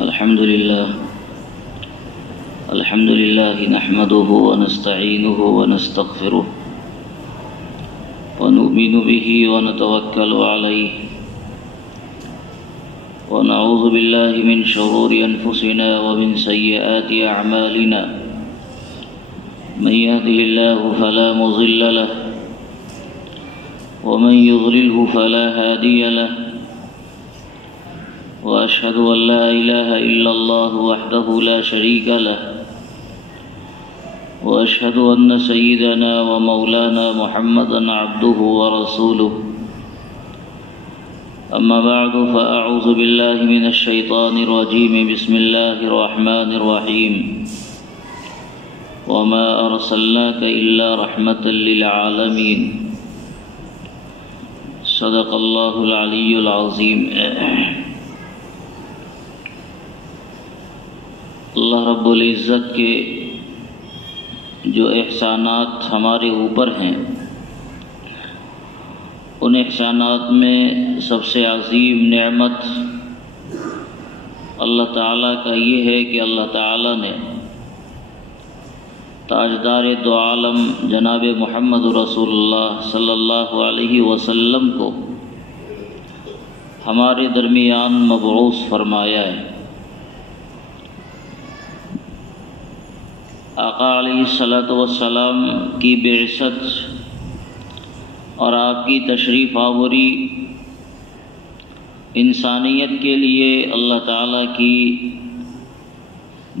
الحمد لله نحمده ونستعينه ونستغفره ونؤمن به ونتوكل عليه ونعوذ بالله من شرور أنفسنا ومن سيئات أعمالنا من يهده الله فلا مضل له ومن يضلله فلا هادي له وأشهد أن لا إله إلا الله وحده لا شريك له وأشهد أن سيدنا ومولانا محمدا عبده ورسوله أما بعد فأعوذ بالله من الشيطان الرجيم بسم الله الرحمن الرحيم وما أرسلناك إلا رحمة للعالمين صدق الله العلي العظيم۔ اللہ رب العزت کے جو احسانات ہمارے اوپر ہیں، ان احسانات میں سب سے عظیم نعمت اللہ تعالیٰ کا یہ ہے کہ اللہ تعالیٰ نے تاجدار دو عالم جناب محمد رسول اللہ صلی اللہ علیہ وسلم کو ہمارے درمیان مبعوث فرمایا ہے۔ آقا علیہ الصلاۃ والسلام کی بعثت اور آپ کی تشریف آوری انسانیت کے لیے اللہ تعالیٰ کی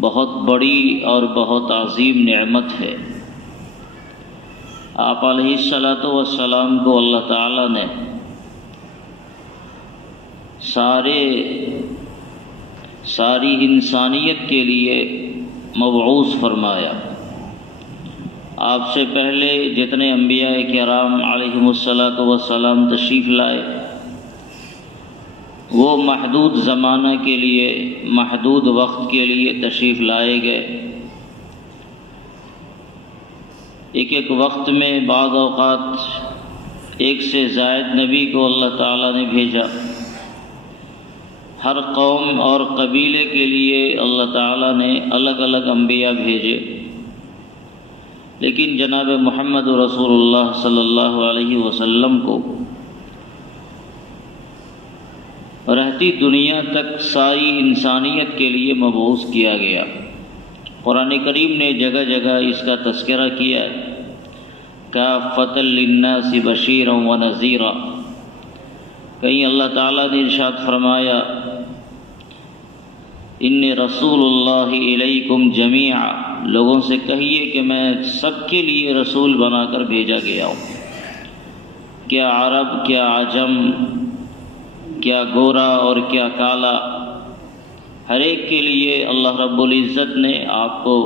بہت بڑی اور بہت عظیم نعمت ہے۔ آپ علیہ الصلاۃ والسلام کو اللہ تعالیٰ نے ساری انسانیت کے لیے مبعوث فرمایا۔ آپ سے پہلے جتنے انبیاء کرام علیہم الصلاۃ والسلام تشریف لائے، وہ محدود زمانہ کے لیے، محدود وقت کے لیے تشریف لائے گئے۔ ایک وقت میں بعض اوقات ایک سے زائد نبی کو اللہ تعالیٰ نے بھیجا۔ ہر قوم اور قبیلے کے لیے اللہ تعالیٰ نے الگ الگ انبیاء بھیجے، لیکن جناب محمد رسول اللہ صلی اللہ علیہ وسلم کو رہتی دنیا تک ساری انسانیت کے لیے مبعوث کیا گیا۔ قرآن کریم نے جگہ جگہ اس کا تذکرہ کیا ہے، کافۃ للناس بشیرا ونذیرا۔ کہیں اللہ تعالیٰ نے ارشاد فرمایا، انی رسول اللہ الیکم جمیعا، لوگوں سے کہیے کہ میں سب کے لیے رسول بنا کر بھیجا گیا ہوں۔ کیا عرب، کیا عجم، کیا گورا اور کیا کالا، ہر ایک کے لیے اللہ رب العزت نے آپ کو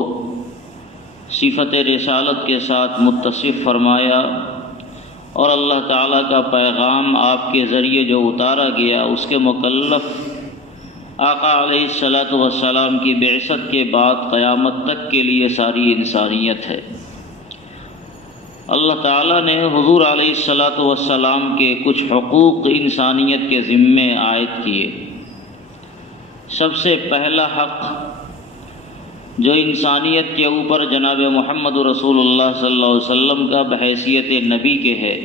صفت رسالت کے ساتھ متصف فرمایا، اور اللہ تعالیٰ کا پیغام آپ کے ذریعے جو اتارا گیا اس کے مکلف آقا علیہ الصلاۃ والسلام کی بعثت کے بعد قیامت تک کے لیے ساری انسانیت ہے۔ اللہ تعالیٰ نے حضور علیہ الصلاۃ والسلام کے کچھ حقوق انسانیت کے ذمے عائد کیے۔ سب سے پہلا حق جو انسانیت کے اوپر جناب محمد رسول اللہ صلی اللہ علیہ وسلم کا بحیثیت نبی کے ہے،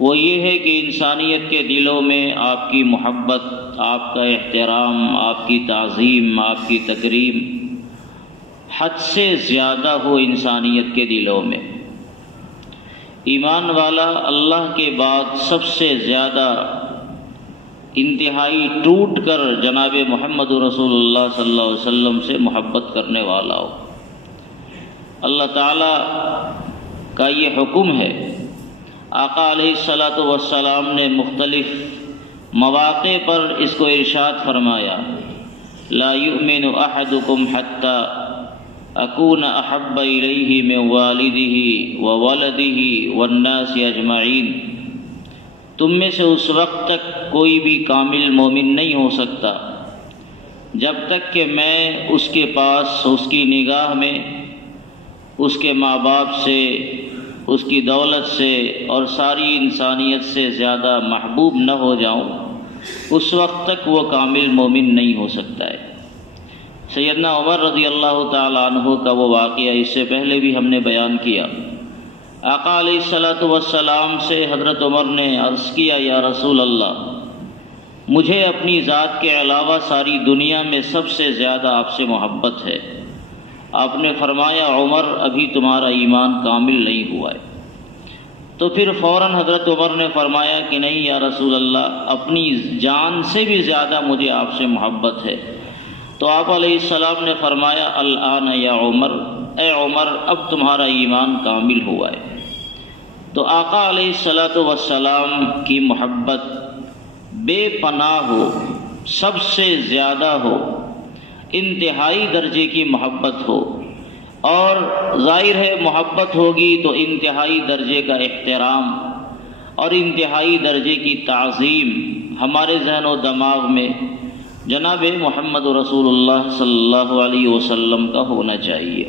وہ یہ ہے کہ انسانیت کے دلوں میں آپ کی محبت، آپ کا احترام، آپ کی تعظیم، آپ کی تکریم حد سے زیادہ ہو انسانیت کے دلوں میں۔ ایمان والا اللہ کے بعد سب سے زیادہ انتہائی ٹوٹ کر جناب محمد رسول اللہ صلی اللہ علیہ وسلم سے محبت کرنے والا ہو۔ اللہ تعالیٰ کا یہ حکم ہے۔ آقا علیہ الصلاۃ والسلام نے مختلف مواقع پر اس کو ارشاد فرمایا، لا یؤمن احدکم حتی اکون احب الیہ من والدہ وولدہ والناس اجمعین۔ تم میں سے اس وقت تک کوئی بھی کامل مومن نہیں ہو سکتا جب تک کہ میں اس کے پاس، اس کی نگاہ میں اس کے ماں باپ سے، اس کی دولت سے اور ساری انسانیت سے زیادہ محبوب نہ ہو جاؤں، اس وقت تک وہ کامل مومن نہیں ہو سکتا ہے۔ سیدنا عمر رضی اللہ تعالی عنہ کا وہ واقعہ اس سے پہلے بھی ہم نے بیان کیا۔ آقا علیہ الصلوۃ والسلام سے حضرت عمر نے عرض کیا، یا رسول اللہ، مجھے اپنی ذات کے علاوہ ساری دنیا میں سب سے زیادہ آپ سے محبت ہے۔ آپ نے فرمایا، عمر ابھی تمہارا ایمان کامل نہیں ہوا ہے۔ تو پھر فوراً حضرت عمر نے فرمایا کہ نہیں یا رسول اللہ، اپنی جان سے بھی زیادہ مجھے آپ سے محبت ہے۔ تو آپ علیہ السلام نے فرمایا، الآن یا عمر، اے عمر اب تمہارا ایمان کامل ہوا ہے۔ تو آقا علیہ الصلوۃ والسلام کی محبت بے پناہ ہو، سب سے زیادہ ہو، انتہائی درجے کی محبت ہو، اور ظاہر ہے محبت ہوگی تو انتہائی درجے کا احترام اور انتہائی درجے کی تعظیم ہمارے ذہن و دماغ میں جناب محمد رسول اللہ صلی اللہ علیہ وسلم کا ہونا چاہیے۔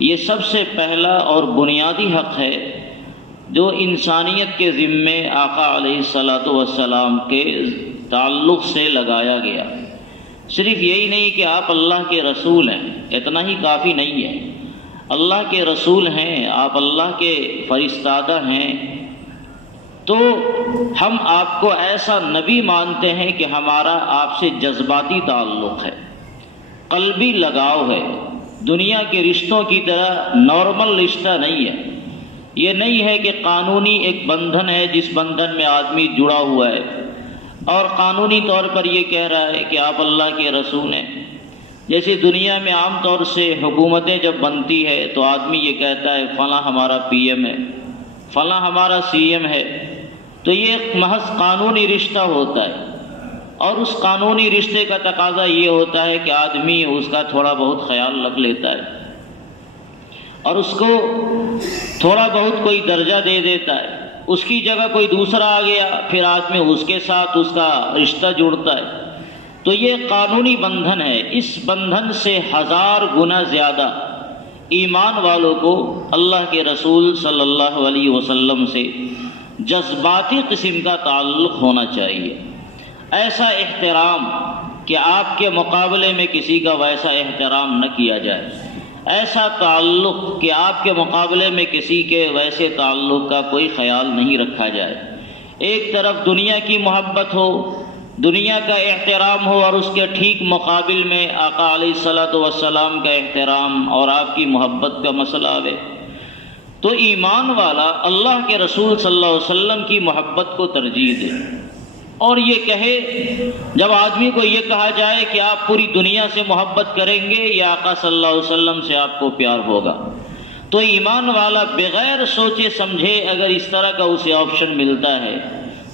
یہ سب سے پہلا اور بنیادی حق ہے جو انسانیت کے ذمے آقا علیہ الصلوۃ والسلام کے تعلق سے لگایا گیا۔ صرف یہی نہیں کہ آپ اللہ کے رسول ہیں، اتنا ہی کافی نہیں ہے۔ اللہ کے رسول ہیں، آپ اللہ کے فرستادہ ہیں، تو ہم آپ کو ایسا نبی مانتے ہیں کہ ہمارا آپ سے جذباتی تعلق ہے، قلبی لگاؤ ہے، دنیا کے رشتوں کی طرح نارمل رشتہ نہیں ہے۔ یہ نہیں ہے کہ قانونی ایک بندھن ہے جس بندھن میں آدمی جڑا ہوا ہے اور قانونی طور پر یہ کہہ رہا ہے کہ آپ اللہ کے رسول ہیں۔ جیسے دنیا میں عام طور سے حکومتیں جب بنتی ہے تو آدمی یہ کہتا ہے فلاں ہمارا پی ایم ہے، فلاں ہمارا سی ایم ہے، تو یہ ایک محض قانونی رشتہ ہوتا ہے، اور اس قانونی رشتے کا تقاضا یہ ہوتا ہے کہ آدمی اس کا تھوڑا بہت خیال رکھ لیتا ہے اور اس کو تھوڑا بہت کوئی درجہ دے دیتا ہے۔ اس کی جگہ کوئی دوسرا آ گیا، پھر آدمی اس کے ساتھ اس کا رشتہ جوڑتا ہے۔ تو یہ قانونی بندھن ہے۔ اس بندھن سے 1000 گنا زیادہ ایمان والوں کو اللہ کے رسول صلی اللہ علیہ وسلم سے جذباتی قسم کا تعلق ہونا چاہیے، ایسا احترام کہ آپ کے مقابلے میں کسی کا ویسا احترام نہ کیا جائے، ایسا تعلق کہ آپ کے مقابلے میں کسی کے ویسے تعلق کا کوئی خیال نہیں رکھا جائے۔ ایک طرف دنیا کی محبت ہو، دنیا کا احترام ہو، اور اس کے ٹھیک مقابل میں آقا علیہ الصلوۃ والسلام کا احترام اور آپ کی محبت کا مسئلہ آئے، تو ایمان والا اللہ کے رسول صلی اللہ علیہ وسلم کی محبت کو ترجیح دے، اور یہ کہے، جب آدمی کو یہ کہا جائے کہ آپ پوری دنیا سے محبت کریں گے یا آقا صلی اللہ علیہ وسلم سے آپ کو پیار ہوگا، تو ایمان والا بغیر سوچے سمجھے اگر اس طرح کا اسے آپشن ملتا ہے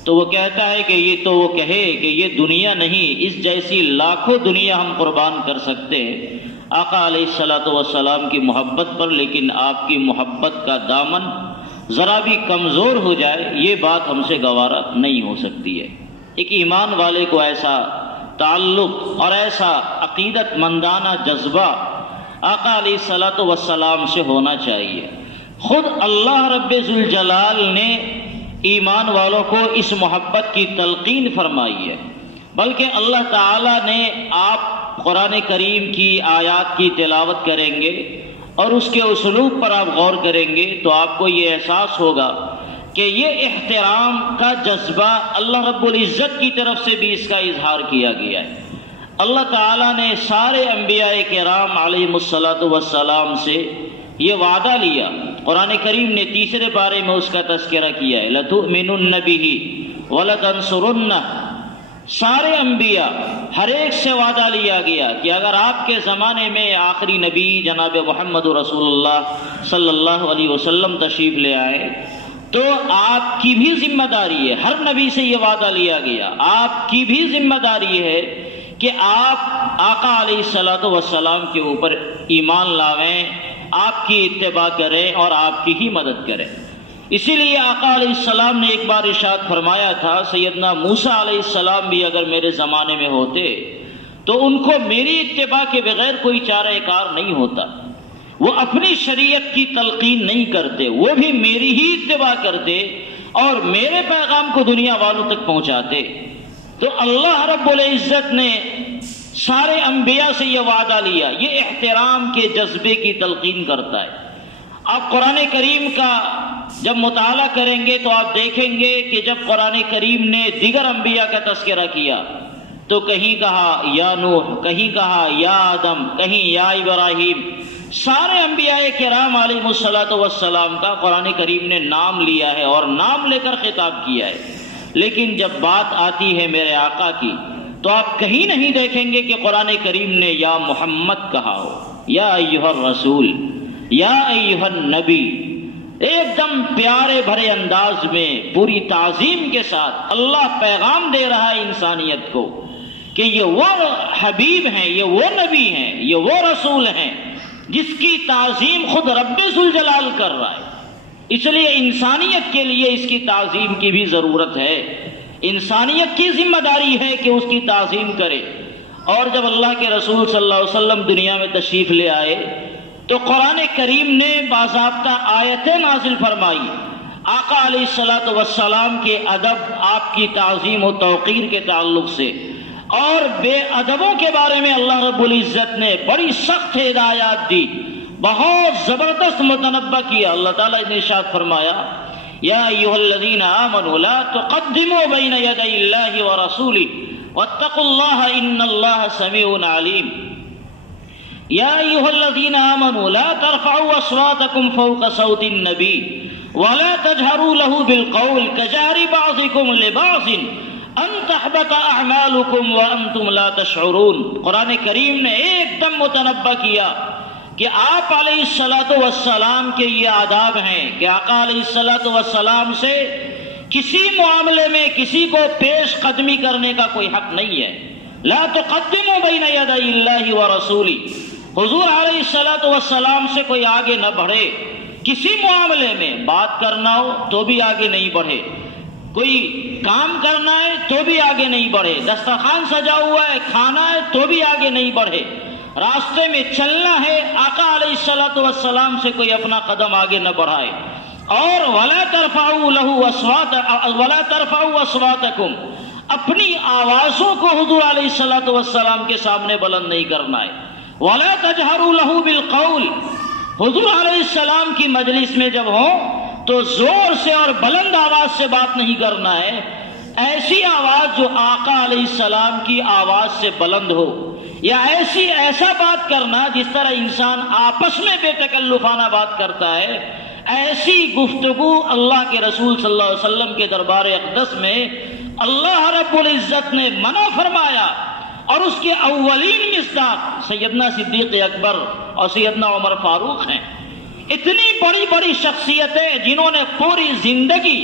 تو وہ کہتا ہے کہ وہ کہے کہ یہ دنیا نہیں، اس جیسی لاکھوں دنیا ہم قربان کر سکتے ہیں آقا علیہ الصلوۃ والسلام کی محبت پر، لیکن آپ کی محبت کا دامن ذرا بھی کمزور ہو جائے یہ بات ہم سے گوارا نہیں ہو سکتی ہے۔ ایک ایمان والے کو ایسا تعلق اور ایسا عقیدت مندانہ جذبہ آقا علیہ الصلوۃ والسلام سے ہونا چاہیے۔ خود اللہ رب ذوالجلال نے ایمان والوں کو اس محبت کی تلقین فرمائی ہے، بلکہ اللہ تعالی نے آپ قرآن کریم کی آیات کی تلاوت کریں گے اور اس کے اسلوب پر آپ غور کریں گے تو آپ کو یہ احساس ہوگا کہ یہ احترام کا جذبہ اللہ رب العزت کی طرف سے بھی اس کا اظہار کیا گیا ہے۔ اللہ تعالیٰ نے سارے انبیاء کرام علیہم الصلاۃ والسلام سے یہ وعدہ لیا، قرآن کریم نے تیسرے بارے میں اس کا تذکرہ کیا ہے، لَتُؤْمِنُنَّ بِهِ وَلَتَنْصُرُنَّهُ۔ سارے انبیاء ہر ایک سے وعدہ لیا گیا کہ اگر آپ کے زمانے میں آخری نبی جناب محمد رسول اللہ صلی اللہ علیہ وسلم تشریف لے آئے تو آپ کی بھی ذمہ داری ہے، ہر نبی سے یہ وعدہ لیا گیا، آپ کی بھی ذمہ داری ہے کہ آپ آقا علیہ الصلوۃ والسلام کے اوپر ایمان لاویں، آپ کی اتباع کریں اور آپ کی ہی مدد کریں۔ اسی لیے آقا علیہ السلام نے ایک بار ارشاد فرمایا تھا، سیدنا موسیٰ علیہ السلام بھی اگر میرے زمانے میں ہوتے تو ان کو میری اتباع کے بغیر کوئی چارہ کار نہیں ہوتا، وہ اپنی شریعت کی تلقین نہیں کرتے، وہ بھی میری ہی اتباع کرتے اور میرے پیغام کو دنیا والوں تک پہنچاتے۔ تو اللہ رب العزت نے سارے انبیاء سے یہ وعدہ لیا. یہ احترام کے جذبے کی تلقین کرتا ہے. آپ قرآن کریم کا جب مطالعہ کریں گے تو آپ دیکھیں گے کہ جب قرآن کریم نے دیگر انبیاء کا تذکرہ کیا تو کہیں کہا یا نوح، کہیں کہا یا آدم، کہیں یا ابراہیم. سارے انبیاء کرام علیہ الصلوۃ والسلام کا قرآن کریم نے نام لیا ہے اور نام لے کر خطاب کیا ہے. لیکن جب بات آتی ہے میرے آقا کی تو آپ کہیں نہیں دیکھیں گے کہ قرآن کریم نے یا محمد کہا ہو، یا ایھا الرسول، یا ایھا النبی. ایک دم پیارے بھرے انداز میں پوری تعظیم کے ساتھ اللہ پیغام دے رہا ہے انسانیت کو کہ یہ وہ حبیب ہیں، یہ وہ نبی ہیں، یہ وہ رسول ہیں جس کی تعظیم خود رب ذوالجلال کر رہا ہے. اس لیے انسانیت کے لیے اس کی تعظیم کی بھی ضرورت ہے. انسانیت کی ذمہ داری ہے کہ اس کی تعظیم کرے. اور جب اللہ کے رسول صلی اللہ علیہ وسلم دنیا میں تشریف لے آئے تو قرآن کریم نے باضابطہ آیتیں نازل فرمائی آقا علیہ الصلوۃ والسلام کے ادب، آپ کی تعظیم و توقیر کے تعلق سے. اور بے ادبوں کے بارے میں اللہ رب العزت نے بڑی سخت ہدایات دی، بہت زبردست متنبہ کیا. اللہ تعالیٰ نے ارشاد فرمایا یا ایھا الذین آمنوا لا تقدموا بین یدی اللہ ورسولہ واتقوا اللہ ان اللہ سمیع علیم. یا ایھا الذین آمنوا لا ترفعوا اصواتکم فوق صوت النبی ولا تجهروا له بالقول كجهر بعضکم لبعض ان تحبط اعمالکم وانتم لا تشعرون. قرآن کریم نے ایک دم متنبہ کیا کہ آپ علیہ الصلوۃ والسلام کے یہ آداب ہیں کہ آقا علیہ الصلوۃ والسلام سے کسی معاملے میں کسی کو پیش قدمی کرنے کا کوئی حق نہیں ہے. لا تقدموا بین یدی اللہ ورسولہ، حضور علیہ الصلوۃ والسلام سے کوئی آگے نہ بڑھے. کسی معاملے میں بات کرنا ہو تو بھی آگے نہیں بڑھے، کوئی کام کرنا ہے تو بھی آگے نہیں بڑھے، دسترخوان سجا ہوا ہے کھانا ہے تو بھی آگے نہیں بڑھے، راستے میں چلنا ہے آقا علیہ الصلوۃ والسلام سے کوئی اپنا قدم آگے نہ بڑھائے. اور ولا ترفعوا اصواتکم، اپنی آوازوں کو حضور علیہ الصلوۃ والسلام کے سامنے بلند نہیں کرنا ہے. ولا تجهروا له بالقول، حضور علیہ السلام کی مجلس میں جب ہو تو زور سے اور بلند آواز سے بات نہیں کرنا ہے، ایسی آواز جو آقا علیہ السلام کی آواز سے بلند ہو، یا ایسا بات کرنا جس طرح انسان آپس میں بے تکلفانہ بات کرتا ہے. ایسی گفتگو اللہ کے رسول صلی اللہ علیہ وسلم کے دربار اقدس میں اللہ رب العزت نے منع فرمایا. اور اس کے اولین مصداق سیدنا صدیق اکبر اور سیدنا عمر فاروق ہیں. اتنی بڑی بڑی شخصیتیں جنہوں نے پوری زندگی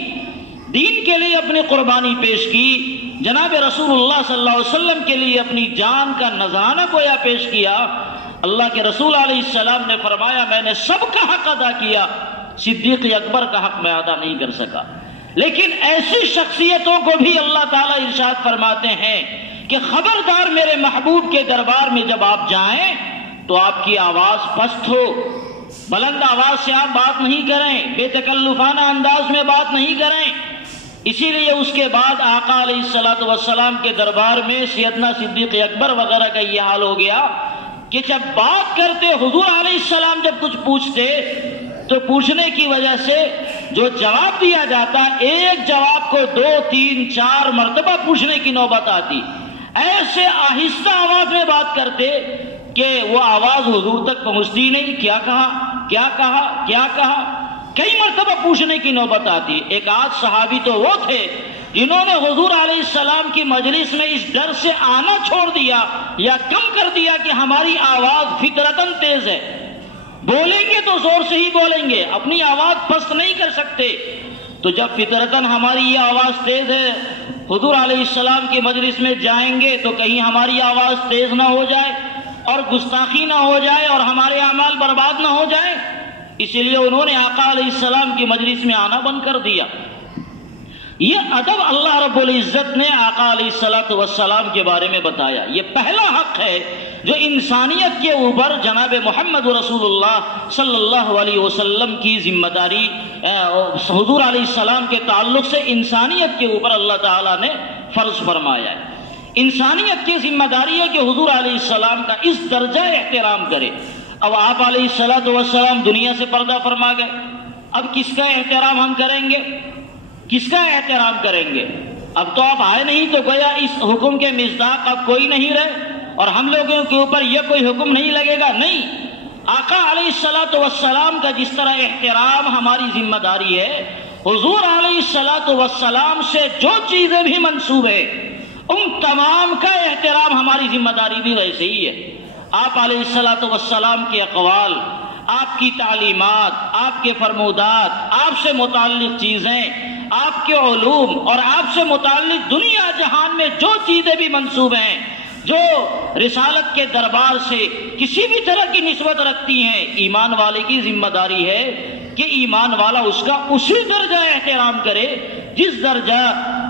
دین کے لیے اپنی قربانی پیش کی، جناب رسول اللہ صلی اللہ علیہ وسلم کے لیے اپنی جان کا نذرانہ گویا پیش کیا. اللہ کے رسول علیہ السلام نے فرمایا میں نے سب کا حق ادا کیا، صدیق اکبر کا حق میں ادا نہیں کر سکا. لیکن ایسی شخصیتوں کو بھی اللہ تعالیٰ ارشاد فرماتے ہیں کہ خبردار میرے محبوب کے دربار میں جب آپ جائیں تو آپ کی آواز پست ہو، بلند آواز سے آپ بات نہیں کریں، بے تکلفانہ انداز میں بات نہیں کریں. اسی لیے اس کے بعد آقا علیہ الصلوۃ والسلام کے دربار میں سیدنا صدیق اکبر وغیرہ کا یہ حال ہو گیا کہ جب بات کرتے حضور علیہ السلام جب کچھ پوچھتے تو پوچھنے کی وجہ سے جو جواب دیا جاتا ایک جواب کو 2 3 4 مرتبہ پوچھنے کی نوبت آتی. ایسے آہستہ آواز میں بات کرتے کہ وہ آواز حضور تک پہنچتی نہیں. کیا کہا کیا کہا کیا کہا، کئی مرتبہ پوچھنے کی نوبت آتی. ایک آدھ صحابی تو وہ تھے جنہوں نے حضور علیہ السلام کی مجلس میں اس ڈر سے آنا چھوڑ دیا یا کم کر دیا کہ ہماری آواز فطرتاً تیز ہے، بولیں گے تو زور سے ہی بولیں گے، اپنی آواز پست نہیں کر سکتے. تو جب فطرتاً ہماری یہ آواز تیز ہے، حضور علیہ السلام کی مجلس میں جائیں گے تو کہیں ہماری آواز تیز نہ ہو جائے اور گستاخی نہ ہو جائے اور ہمارے اعمال برباد نہ ہو جائے. اسی لیے انہوں نے آقا علیہ السلام کی مجلس میں آنا بند کر دیا. یہ ادب اللہ رب العزت نے آقا علیہ الصلوۃ والسلام کے بارے میں بتایا. یہ پہلا حق ہے جو انسانیت کے اوپر جناب محمد رسول اللہ صلی اللہ علیہ وسلم کی ذمہ داری حضور علیہ السلام کے تعلق سے انسانیت کے اوپر اللہ تعالیٰ نے فرض فرمایا ہے۔ انسانیت کی ذمہ داری ہے کہ حضور علیہ السلام کا اس درجہ احترام کرے۔ اب آپ علیہ السلام دنیا سے پردہ فرما گئے، اب کس کا احترام ہم کریں گے؟ کس کا احترام کریں گے؟ اب تو آپ آئے نہیں تو گویا اس حکم کے مصداق اب کوئی نہیں رہے اور ہم لوگوں کے اوپر یہ کوئی حکم نہیں لگے گا۔ نہیں، آقا علیہ السلام کا جس طرح احترام ہماری ذمہ داری ہے، حضور علیہ السلام سے جو چیزیں بھی منسوب ہے ان تمام کا احترام ہماری ذمہ داری بھی ویسے ہی ہے۔ آپ علیہ السلام کے اقوال، آپ کی تعلیمات، آپ کے فرمودات، آپ سے متعلق چیزیں، آپ کے علوم اور آپ سے متعلق دنیا جہان میں جو چیزیں بھی منسوب ہیں، جو رسالت کے دربار سے کسی بھی طرح کی نسبت رکھتی ہیں، ایمان والے کی ذمہ داری ہے کہ ایمان والا اس کا اسی درجہ احترام کرے جس درجہ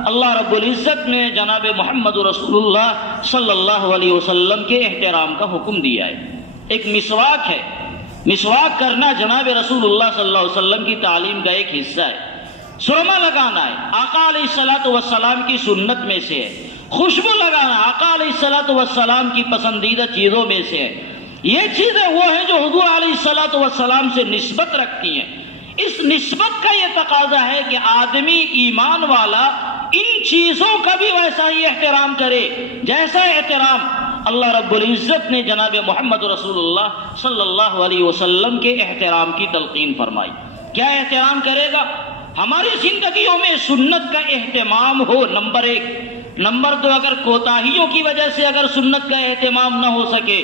اللہ رب العزت نے جناب محمد رسول اللہ صلی اللہ علیہ وسلم کے احترام کا حکم دیا ہے۔ ایک مسواک ہے، مسواک کرنا جناب رسول اللہ صلی اللہ علیہ وسلم کی تعلیم کا ایک حصہ ہے۔ سرما لگانا ہے، آقا علیہ السلام کی سنت میں سے ہے۔ خوشبو لگانا آقا علیہ السلام کی پسندیدہ چیزوں میں سے ہے۔ یہ چیزیں وہ ہیں جو حضور علیہ السلام سے نسبت رکھتی ہیں۔ اس نسبت کا یہ تقاضا ہے کہ آدمی ایمان والا ان چیزوں کا بھی ویسا ہی احترام کرے جیسا احترام اللہ رب العزت نے جناب محمد رسول اللہ صلی اللہ علیہ وسلم کے احترام کی تلقین فرمائی۔ کیا احترام کرے گا؟ ہماری زندگیوں میں سنت کا اہتمام ہو، نمبر ایک۔ نمبر دو، اگر کوتاہیوں کی وجہ سے اگر سنت کا اہتمام نہ ہو سکے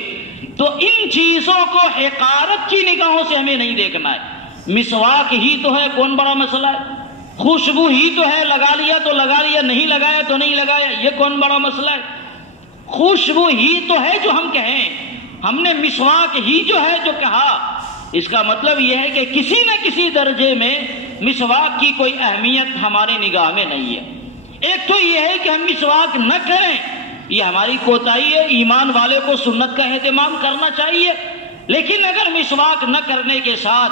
تو ان چیزوں کو حقارت کی نگاہوں سے ہمیں نہیں دیکھنا ہے۔ مسواک ہی تو ہے، کون بڑا مسئلہ ہے؟ خوشبو ہی تو ہے، لگا لیا تو لگا لیا، نہیں لگایا تو نہیں لگایا، یہ کون بڑا مسئلہ ہے؟ خوشبو ہی تو ہے جو ہم کہیں، ہم نے مسواک ہی جو ہے جو کہا، اس کا مطلب یہ ہے کہ کسی نہ کسی درجے میں مسواک کی کوئی اہمیت ہمارے نگاہ میں نہیں ہے۔ ایک تو یہ ہے کہ ہم مسواک نہ کریں، یہ ہماری کوتاہی ہے۔ ایمان والے کو سنت کا اہتمام کرنا چاہیے، لیکن اگر مسواک نہ کرنے کے ساتھ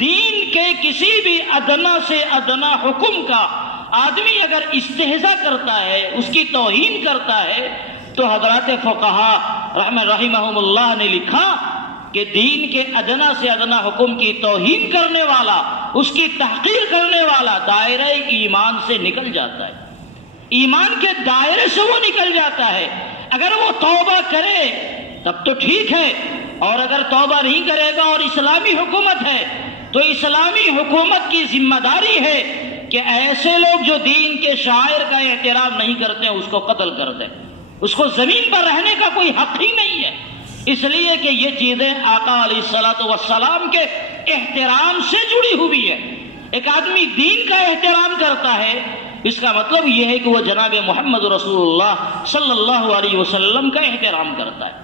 دین کے کسی بھی ادنا سے ادنا حکم کا آدمی اگر استہزاء کرتا ہے، اس کی توہین کرتا ہے، تو حضرات فقہا رحمہم اللہ نے لکھا کہ دین کے ادنا سے ادنا حکم کی توہین کرنے والا، اس کی تحقیر کرنے والا دائرہ ایمان سے نکل جاتا ہے، ایمان کے دائرے سے وہ نکل جاتا ہے۔ اگر وہ توبہ کرے تب تو ٹھیک ہے، اور اگر توبہ نہیں کرے گا اور اسلامی حکومت ہے تو اسلامی حکومت کی ذمہ داری ہے کہ ایسے لوگ جو دین کے شاعر کا احترام نہیں کرتے اس کو قتل کر دیں، اس کو زمین پر رہنے کا کوئی حق ہی نہیں ہے، اس لیے کہ یہ چیزیں آقا علیہ السلام کے احترام سے جڑی ہوئی ہے۔ ایک آدمی دین کا احترام کرتا ہے، اس کا مطلب یہ ہے کہ وہ جناب محمد رسول اللہ صلی اللہ علیہ وسلم کا احترام کرتا ہے۔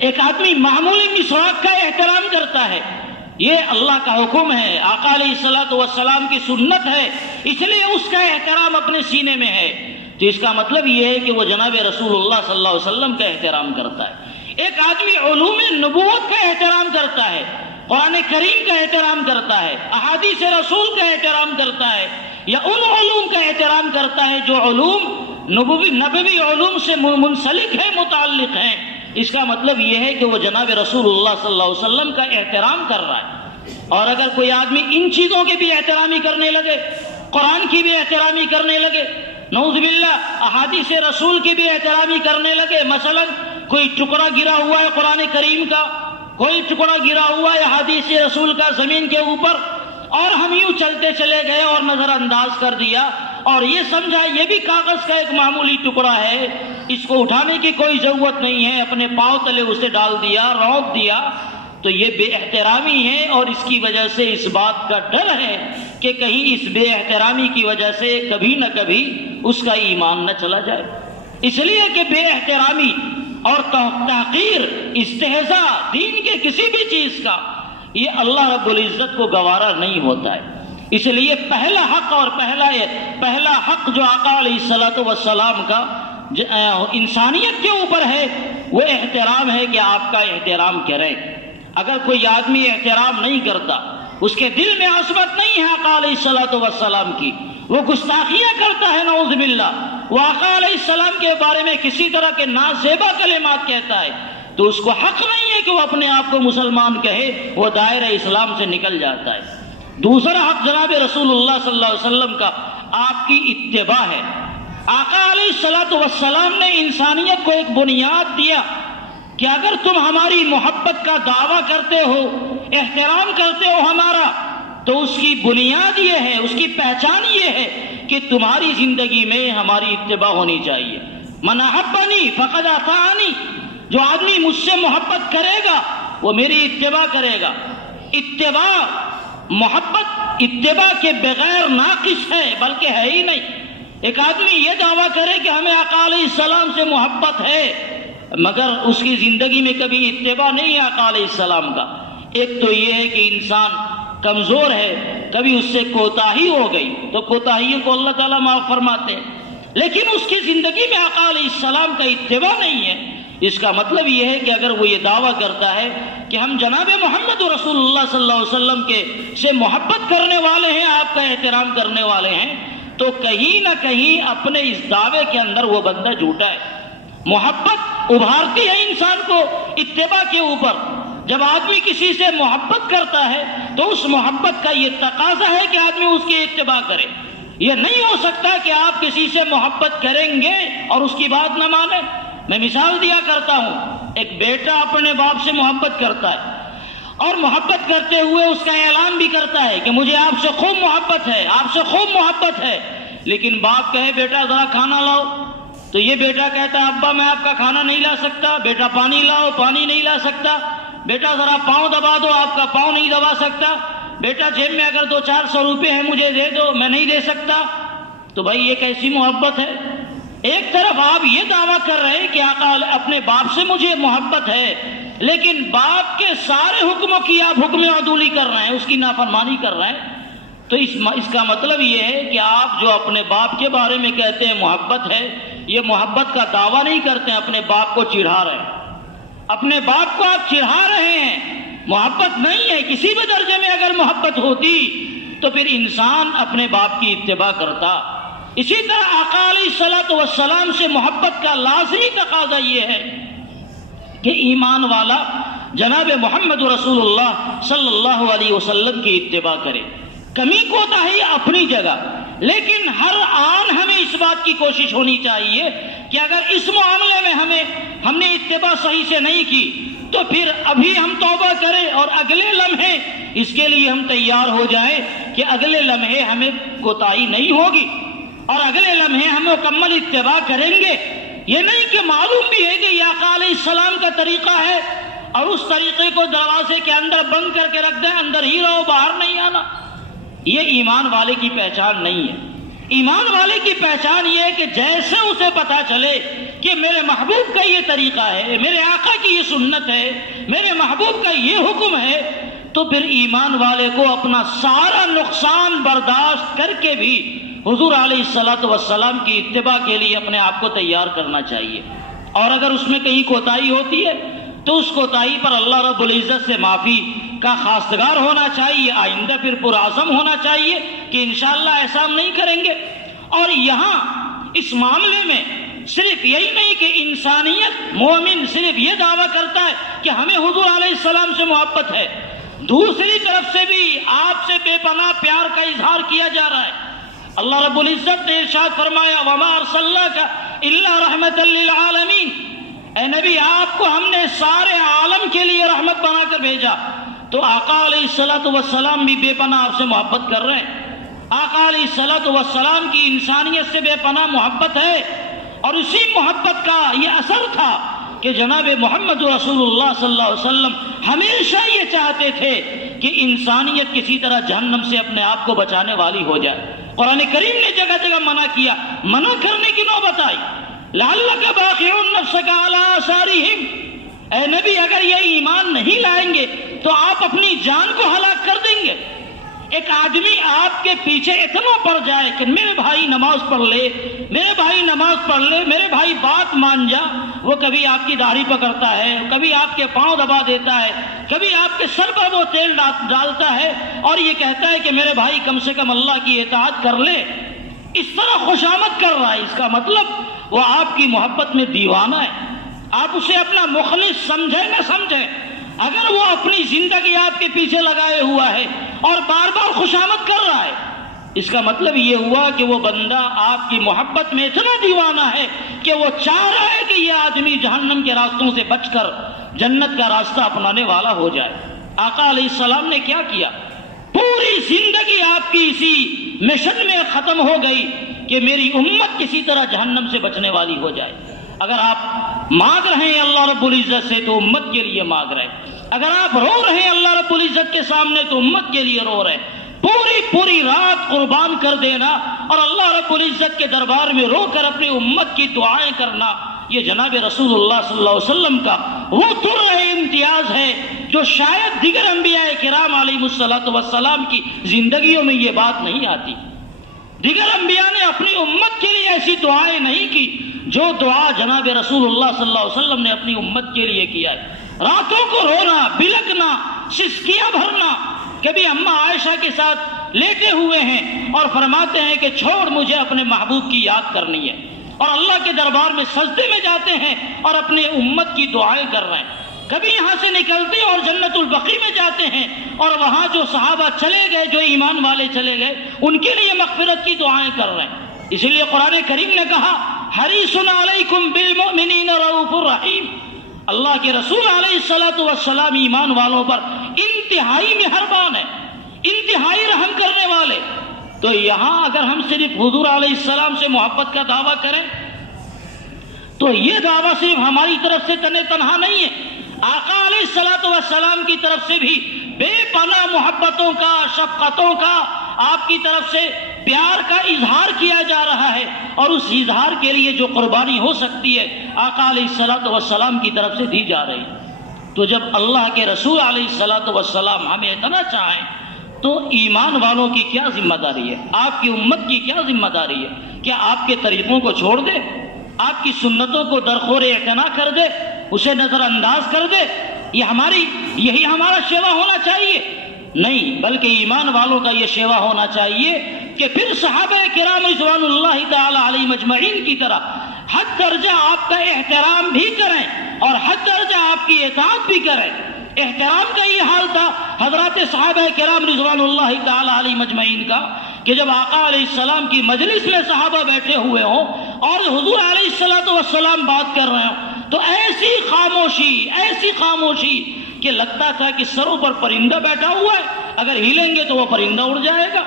ایک آدمی معمولی مسواک کا احترام کرتا ہے، یہ اللہ کا حکم ہے، آقا علیہ السلام کی سنت ہے، اس لیے اس کا احترام اپنے سینے میں ہے، تو اس کا مطلب یہ ہے کہ وہ جناب رسول اللہ صلی اللہ علیہ وسلم کا احترام کرتا ہے۔ ایک آدمی علوم نبوت کا احترام کرتا ہے، قرآن کریم کا احترام کرتا ہے، احادیث رسول کا احترام کرتا ہے، یا ان علوم کا احترام کرتا ہے جو علوم نبوی علوم سے منسلک ہے، متعلق ہیں، اس کا مطلب یہ ہے کہ وہ جناب رسول اللہ صلی اللہ علیہ وسلم کا احترام کر رہا ہے۔ اور اگر کوئی آدمی ان چیزوں کی بھی احترامی کرنے لگے، قرآن کی بھی احترامی کرنے لگے، نعوذ باللہ احادیث رسول کی بھی احترامی کرنے لگے، مثلا کوئی ٹکڑا گرا ہوا ہے قرآن کریم کا، کوئی ٹکڑا گرا ہوا ہے احادیث رسول کا زمین کے اوپر، اور ہم یوں چلتے چلے گئے اور نظر انداز کر دیا اور یہ سمجھا یہ بھی کاغذ کا ایک معمولی ٹکڑا ہے، اس کو اٹھانے کی کوئی ضرورت نہیں ہے، اپنے پاؤں تلے اسے ڈال دیا، رونق دیا، تو یہ بے احترامی ہے، اور اس کی وجہ سے اس بات کا ڈر ہے کہ کہیں اس بے احترامی کی وجہ سے کبھی نہ کبھی اس کا ایمان نہ چلا جائے۔ اس لیے کہ بے احترامی اور تحقیر، استہزاء دین کے کسی بھی چیز کا، یہ اللہ رب العزت کو گوارا نہیں ہوتا ہے۔ اس لیے پہلا حق اور پہلا حق جو آقا علیہ السلام کا انسانیت کے اوپر ہے وہ احترام ہے کہ آپ کا احترام کریں۔ اگر کوئی آدمی احترام نہیں کرتا، اس کے دل میں عصمت نہیں ہے آقا علیہ السلام کی، وہ گستاخیاں کرتا ہے نعوذ باللہ، وہ آقا علیہ السلام کے بارے میں کسی طرح کے نازیبا کلمات کہتا ہے تو اس کو حق نہیں ہے کہ وہ اپنے آپ کو مسلمان کہے، وہ دائرہ اسلام سے نکل جاتا ہے۔ دوسرا حق جناب رسول اللہ صلی اللہ علیہ وسلم کا آپ کی اتباع ہے۔ آقا علیہ السلام نے انسانیت کو ایک بنیاد دیا کہ اگر تم ہماری محبت کا دعویٰ کرتے ہو، احترام کرتے ہو ہمارا، تو اس کی بنیاد یہ ہے، اس کی پہچان یہ ہے کہ تمہاری زندگی میں ہماری اتباع ہونی چاہیے۔ من احبنی فقد اطاعنی، جو آدمی مجھ سے محبت کرے گا وہ میری اتباع کرے گا۔ اتباع، محبت اتباع کے بغیر ناقص ہے، بلکہ ہے ہی نہیں۔ ایک آدمی یہ دعویٰ کرے کہ ہمیں آقا علیہ السلام سے محبت ہے، مگر اس کی زندگی میں کبھی اتباع نہیں ہے آقا علیہ السلام کا۔ ایک تو یہ ہے کہ انسان کمزور ہے، کبھی اس سے کوتاہی ہو گئی تو کوتاہیوں کو اللہ تعالیٰ معاف فرماتے ہیں، لیکن اس کی زندگی میں آقا علیہ السلام کا اتباع نہیں ہے۔ اس کا مطلب یہ ہے کہ اگر وہ یہ دعویٰ کرتا ہے کہ ہم جناب محمد رسول اللہ صلی اللہ علیہ وسلم سے محبت کرنے والے ہیں، آپ کا احترام کرنے والے ہیں، تو کہیں نہ کہیں اپنے اس دعوے کے اندر وہ بندہ جھوٹا ہے۔ محبت ابھارتی ہے انسان کو اتباع کے اوپر۔ جب آدمی کسی سے محبت کرتا ہے تو اس محبت کا یہ تقاضا ہے کہ آدمی اس کی اتباع کرے۔ یہ نہیں ہو سکتا کہ آپ کسی سے محبت کریں گے اور اس کی بات نہ مانیں۔ میں مثال دیا کرتا ہوں، ایک بیٹا اپنے باپ سے محبت کرتا ہے اور محبت کرتے ہوئے اس کا اعلان بھی کرتا ہے کہ مجھے آپ سے خوب محبت ہے، آپ سے خوب محبت ہے، لیکن باپ کہے بیٹا ذرا کھانا لاؤ، تو یہ بیٹا کہتا ہے ابا میں آپ کا کھانا نہیں لا سکتا، بیٹا پانی لاؤ، پانی نہیں لا سکتا، بیٹا ذرا پاؤں دبا دو، آپ کا پاؤں نہیں دبا سکتا، بیٹا جیب میں اگر 200-400 روپے ہیں مجھے دے دو، میں نہیں دے سکتا۔ تو بھائی یہ کیسی محبت ہے؟ ایک طرف آپ یہ دعویٰ کر رہے ہیں کہ آقا اپنے باپ سے مجھے محبت ہے، لیکن باپ کے سارے حکموں کی آپ حکم عدولی کر رہے ہیں، اس کی نافرمانی کر رہے ہیں۔ تو اس کا مطلب یہ ہے کہ آپ جو اپنے باپ کے بارے میں کہتے ہیں محبت ہے، یہ محبت کا دعویٰ نہیں کرتے ہیں، اپنے باپ کو چڑھا رہے ہیں، اپنے باپ کو آپ چڑھا رہے ہیں، محبت نہیں ہے۔ کسی بھی درجے میں اگر محبت ہوتی تو پھر انسان اپنے باپ کی اتباع کرتا۔ اسی طرح آقا علیہ السلام سے محبت کا لازمی تقاضا یہ ہے کہ ایمان والا جناب محمد رسول اللہ صلی اللہ علیہ وسلم کی اتباع کرے۔ کمی کوتاہی اپنی جگہ، لیکن ہر آن ہمیں اس بات کی کوشش ہونی چاہیے کہ اگر اس معاملے میں ہم نے اتباع صحیح سے نہیں کی تو پھر ابھی ہم توبہ کریں اور اگلے لمحے اس کے لیے ہم تیار ہو جائیں کہ اگلے لمحے ہمیں کوتاہی نہیں ہوگی اور اگلے لمحے ہم مکمل اتباع کریں گے۔ یہ نہیں کہ معلوم بھی ہے کہ یہ آقا علیہ السلام کا طریقہ ہے اور اس طریقے کو دروازے کے اندر بند کر کے رکھ دیں، اندر ہی رہو، باہر نہیں آنا۔ یہ ایمان والے کی پہچان نہیں ہے۔ ایمان والے کی پہچان یہ ہے کہ جیسے اسے پتا چلے کہ میرے محبوب کا یہ طریقہ ہے، میرے آقا کی یہ سنت ہے، میرے محبوب کا یہ حکم ہے، تو پھر ایمان والے کو اپنا سارا نقصان برداشت کر کے بھی حضور علیہ السلام کی اتباع کے لیے اپنے آپ کو تیار کرنا چاہیے۔ اور اگر اس میں کہیں کوتاہی ہوتی ہے تو اس کوتاہی پر اللہ رب العزت سے معافی کا خواستگار ہونا چاہیے، آئندہ پھر پرعزم ہونا چاہیے کہ انشاءاللہ ایسا ہم نہیں کریں گے۔ اور یہاں اس معاملے میں صرف یہی نہیں کہ انسانیت، مومن صرف یہ دعویٰ کرتا ہے کہ ہمیں حضور علیہ السلام سے محبت ہے، دوسری طرف سے بھی آپ سے بے پناہ پیار کا اظہار کیا جا رہا ہے۔ اللہ رب العزت نے ارشاد فرمایا وَمَا أَرْسَلْنَاكَ إِلَّا رَحْمَةً لِّلْعَالَمِينَ، اے نبی آپ کو ہم نے سارے عالم کے لیے رحمت بنا کر بھیجا۔ تو آقا علیہ السلام بھی بے پناہ آپ سے محبت کر رہے ہیں۔ آقا علیہ السلام کی انسانیت سے بے پناہ محبت ہے، اور اسی محبت کا یہ اثر تھا کہ جناب محمد رسول اللہ صلی اللہ علیہ وسلم ہمیشہ یہ چاہتے تھے کہ انسانیت کسی طرح جہنم سے اپنے آپ کو بچانے والی ہو جائے۔ قرآن کریم نے جگہ جگہ منع کیا، منع کرنے کی نوبت آئی لعلک باخع نفسک علی آثارہم، اے نبی اگر یہ ایمان نہیں لائیں گے تو آپ اپنی جان کو ہلاک کر دیں گے۔ ایک آدمی آپ کے پیچھے اتنا پڑ جائے کہ میرے بھائی نماز پڑھ لے، میرے بھائی نماز پڑھ لے، میرے بھائی بات مان جا، وہ کبھی آپ کی داڑھی پکڑتا ہے، کبھی آپ کے پاؤں دبا دیتا ہے، کبھی آپ کے سر پر وہ تیل ڈالتا ہے اور یہ کہتا ہے کہ میرے بھائی کم سے کم اللہ کی اطاعت کر لے۔ اس طرح خوشامد کر رہا ہے، اس کا مطلب وہ آپ کی محبت میں دیوانہ ہے. آپ اسے اپنا مخلص سمجھیں نہ سمجھیں، اگر وہ اپنی زندگی آپ کے پیچھے لگائے ہوا ہے اور بار بار خوشامد کر رہا ہے، اس کا مطلب یہ ہوا کہ وہ بندہ آپ کی محبت میں اتنا دیوانہ ہے کہ وہ چاہ رہا ہے کہ یہ آدمی جہنم کے راستوں سے بچ کر جنت کا راستہ اپنانے والا ہو جائے. آقا علیہ السلام نے کیا کیا؟ پوری زندگی آپ کی اسی مشن میں ختم ہو گئی کہ میری امت کسی طرح جہنم سے بچنے والی ہو جائے. اگر آپ مانگ رہے ہیں اللہ رب العزت سے تو امت کے لیے مانگ رہے ہیں، اگر آپ رو رہے ہیں اللہ رب العزت کے سامنے تو امت کے لیے رو رہے ہیں. پوری رات قربان کر دینا اور اللہ رب العزت کے دربار میں رو کر اپنی امت کی دعائیں کرنا، یہ جناب رسول اللہ صلی اللہ علیہ وسلم کا وہ تر امتیاز ہے جو شاید دیگر انبیاء کرام علیہ السلام کی زندگیوں میں یہ بات نہیں آتی. دیگر انبیاء نے اپنی امت کے لیے ایسی دعائیں نہیں کی جو دعا جناب رسول اللہ صلی اللہ علیہ وسلم نے اپنی امت کے لیے کیا ہے. راتوں کو رونا، بلکنا، سسکیاں بھرنا. کبھی اماں عائشہ کے ساتھ لیٹے ہوئے ہیں اور فرماتے ہیں کہ چھوڑ مجھے اپنے محبوب کی یاد کرنی ہے، اور اللہ کے دربار میں سجدے میں جاتے ہیں اور اپنے امت کی دعائیں کر رہے ہیں. کبھی یہاں سے نکلتے اور جنت البقیع میں جاتے ہیں اور وہاں جو صحابہ چلے گئے، جو ایمان والے چلے گئے، ان کے لیے مغفرت کی دعائیں کر رہے ہیں. اسی لیے قرآن کریم نے کہا حریص علیکم بالمؤمنین رؤوف الرحیم. اللہ کے رسول علیہ السلام ایمان والوں پر انتہائی مہربان ہے، انتہائی رحم کرنے والے. تو یہاں اگر ہم صرف حضور علیہ السلام سے محبت کا دعویٰ کریں تو یہ دعویٰ صرف ہماری طرف سے تنہا نہیں ہے، آقا علیہ السلام کی طرف سے بھی بے پناہ محبتوں کا، شفقتوں کا، آپ کی طرف سے پیار کا اظہار کیا جا رہا ہے، اور اس اظہار کے لیے جو قربانی ہو سکتی ہے آقا علیہ السلام کی طرف سے دی جا رہی. تو جب اللہ کے رسول علیہ السلام ہمیں اتنا چاہیں تو ایمان والوں کی کیا ذمہ داری ہے، آپ کی امت کی کیا ذمہ داری ہے؟ کیا آپ کے طریقوں کو چھوڑ دے، آپ کی سنتوں کو درخور اعتنا کر دے، اسے نظر انداز کر دے؟ یہی ہمارا شیوا ہونا چاہیے؟ نہیں، بلکہ ایمان والوں کا یہ شیوا ہونا چاہیے کہ پھر صحابہ کرام رضوان اللہ تعالی علیہ مجمعین کی طرح حد درجہ آپ کا احترام بھی کریں اور حد درجہ آپ کی اطاعت بھی کریں. احترام کا یہ حال تھا حضرات صحابہ کرام رضوان اللہ تعالی علیہ مجمعین کا کہ جب آقا علیہ السلام کی مجلس میں صحابہ بیٹھے ہوئے ہوں اور حضور علیہ السلام بات کر رہے ہوں تو ایسی خاموشی کہ لگتا تھا کہ سروں پر پرندہ بیٹھا ہوا ہے، اگر ہلیں گے تو وہ پرندہ اڑ جائے گا.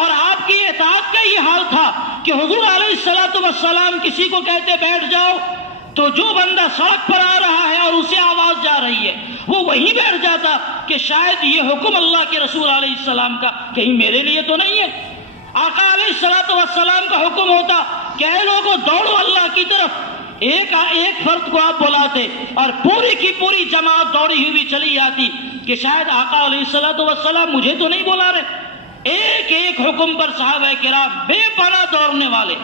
اور آپ کی اطاعت کا یہ حال تھا کہ حضور علیہ السلام کسی کو کہتے بیٹھ جاؤ تو جو بندہ سڑک پر آ رہا ہے اور اسے آواز جا رہی ہے وہ وہیں بیٹھ جاتا کہ شاید یہ حکم اللہ کے رسول علیہ السلام کا کہیں میرے لیے تو نہیں ہے. آقا علیہ السلام کا حکم ہوتا کہ اے لوگوں دوڑو اللہ کی طرف، ایک فرد کو آپ بلاتے اور پوری کی پوری جماعت دوڑی ہوئی چلی آتی کہ شاید آقا علیہ السلام مجھے تو نہیں بلا رہے. ایک حکم پر صحابہ کرام بے پناہ دوڑنے والے،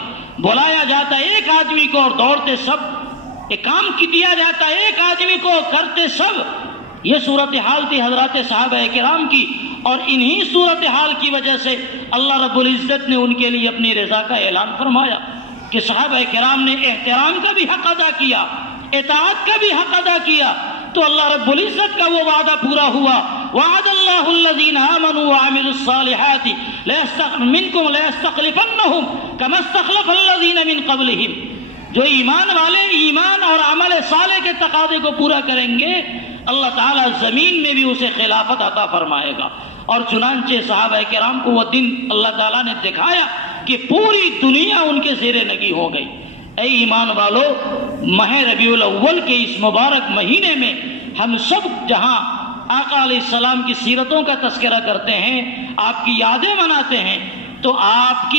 بلایا جاتا ایک آدمی کو اور دوڑتے سب، ایک کام کی دیا جاتا ایک آدمی کو، کرتے سب. یہ صورتحال تھی حضرات صحابہ کرام کی، اور انہی صورتحال کی وجہ سے اللہ رب العزت نے ان کے لیے اپنی رضا کا اعلان فرمایا کہ صحابہ کرام نے احترام کا بھی حق ادا کیا، اطاعت کا بھی حق ادا کیا. تو اللہ رب العزت کا وہ وعدہ پورا ہوا، وعد اللہ الذین آمنوا وعملوا الصالحات منکم لیستخلفنہم کما استخلف الذین من قبلہم. جو ایمان والے ایمان اور عمل صالح کے تقاضے کو پورا کریں گے اللہ تعالیٰ زمین میں بھی اسے خلافت عطا فرمائے گا. اور چنانچہ صحابہ کرام کو وہ دن اللہ تعالیٰ نے دکھایا کہ پوری دنیا ان کے زیر نگی ہو گئی. اے ایمان والو، ماہ ربیع الاول کے اس مبارک مہینے میں ہم سب جہاں آقا علیہ السلام کی سیرتوں کا تذکرہ کرتے ہیں، آپ کی یادیں مناتے ہیں، تو آپ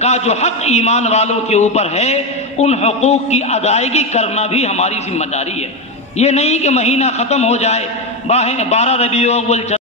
کا جو حق ایمان والوں کے اوپر ہے ان حقوق کی ادائیگی کرنا بھی ہماری ذمہ داری ہے. یہ نہیں کہ مہینہ ختم ہو جائے، 12 ربیع الاول